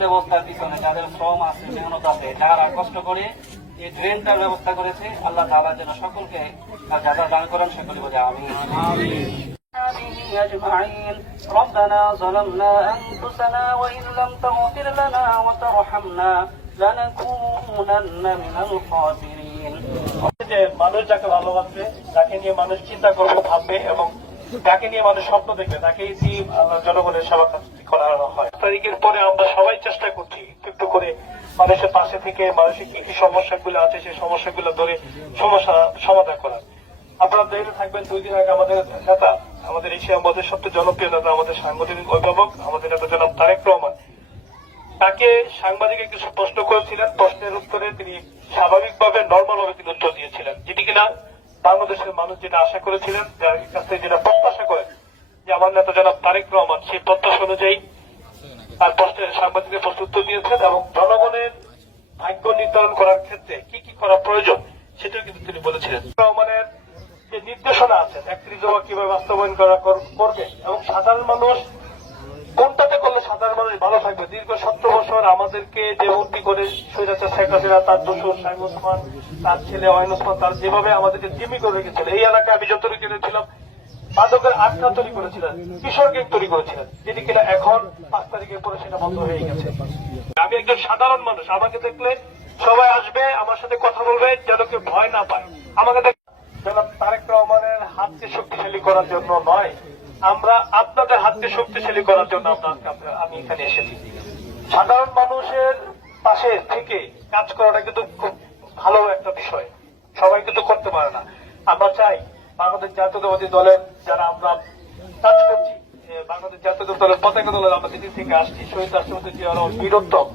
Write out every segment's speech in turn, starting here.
ব্যবস্থার পিছনে যাদের শ্রম আছে, মেহনত আছে, যারা কষ্ট করে এই ড্রেনটার ব্যবস্থা করেছে, আল্লাহ তাআলা যেন সকলকে যারা দান করেন সকলে বলে আমিন। أجمعين ربنا ظلمنا أنفسنا وإن لم تغفر لنا وترحمنا لنكونن من الخاسرين। মানুষ যাকে ভালোবাসবে, যাকে নিয়ে মানুষ চিন্তা করবে, ভাববে এবং যাকে নিয়ে মানুষ স্বপ্ন দেখবে, তাকেই জনগণের সেবা করা হয়। তারিখের পরে আমরা সবাই চেষ্টা করছি একটু করে মানুষের পাশে থেকে মানুষের কি কি সমস্যাগুলো আছে সেই সমস্যাগুলো ধরে সমস্যা সমাধান করার। আপনারা দেখতে থাকবেন 2 দিন আগে আমাদের নেতা, আমাদের এশিয়া মধ্যে সবচেয়ে জনপ্রিয় নেতা, আমাদের সাংগঠনিক অভিভাবক, আমাদের নেতা জনাব তারেক রহমান, তাকে সাংবাদিক কিছু প্রশ্ন করেছিলেন। প্রশ্নের উত্তরে তিনি স্বাভাবিকভাবে নর্মালভাবে তিনি উত্তর দিয়েছিলেন, যেটি কিনা বাংলাদেশের মানুষ যেটা আশা করেছিলেন, যার কাছ থেকে যেটা প্রত্যাশা করেন যে আমার নেতা জনাব তারেক রহমান সেই প্রত্যাশা অনুযায়ী তার প্রশ্নের সাংবাদিকের প্রশ্ন উত্তর দিয়েছেন এবং জনগণের ভাগ্য নির্ধারণ করার ক্ষেত্রে কি কি করা প্রয়োজন সেটাও কিন্তু তিনি বলেছিলেন। রহমানের যে নির্দেশনা আছে 31 দফা কিভাবে বাস্তবায়ন করবে এবং সাধারণ মানুষ কোনটাতে করলে সাধারণ মানুষ ভালো থাকবে। দীর্ঘ 17 বছর আমাদেরকে যে ভর্তি করে স্বৈরাচার শেখ হাসিনা, তার দোসর শামীম ওসমান, তার ছেলে ওয়াহিদ ওসমান, তার যেভাবে আমাদেরকে জিম্মি করে রেখেছিল, এই এলাকায় আমি যতটুকু জেনেছিলাম মাদকের আড্ডা তৈরি করেছিলেন, কিশোর গ্যাং তৈরি করেছিলেন, যেটি কিনা এখন 5 তারিখের পরে সেটা বন্ধ হয়ে গেছে। আমি একজন সাধারণ মানুষ, আমাকে দেখলে সবাই আসবে, আমার সাথে কথা বলবে, যেন কেউ ভয় না পায়। আমাকে জনাব তারেক রহমানের হাতকে শক্তিশালী করার জন্য নয়, আমরা আপনাদের হাতকে শক্তিশালী করার জন্য আমি এখানে এসেছি। সাধারণ মানুষের পাশে থেকে কাজ করাটা কিন্তু খুব ভালো একটা বিষয়, সবাই কিন্তু করতে পারে না। আমরা চাই বাংলাদেশ জাতীয়তাবাদী দলের যারা আমরা কাজ করছি, বাংলাদেশ জাতীয়তাবাদী দলের পতাকা দলের আমরা দিল্লি থেকে আসছি, শহীদ রাষ্ট্রপতি জিয়া রহমান বীরোত্তম,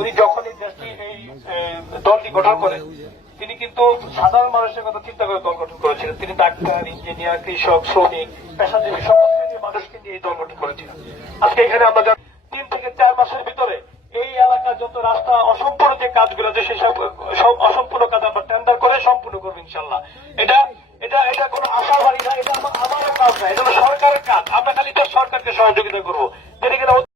উনি যখন এই দেশটি এই দলটি গঠন করেন তিনি কিন্তু সাধারণ মানুষের কথা চিন্তা করে দল গঠন করেছিলেন। তিনি ডাক্তার, ইঞ্জিনিয়ার, কৃষক, শ্রমিক, পেশাজীবী সকল শ্রেণীর মানুষকে নিয়ে এই দল গঠন করেছিলেন। আজকে এখানে আমরা 3 থেকে 4 মাসের ভিতরে এই এলাকার যত রাস্তা অসম্পূর্ণ যে কাজগুলো আছে সেই সব অসম্পূর্ণ কাজ আমরা টেন্ডার করে সম্পূর্ণ করবো ইনশাল্লাহ। এটা কোনো আশাবাড়ি না, এটা আমারও কাজ না, এটা সরকারের কাজ। আমরা খালি তো সরকারকে সহযোগিতা করবো, যেটা কিনা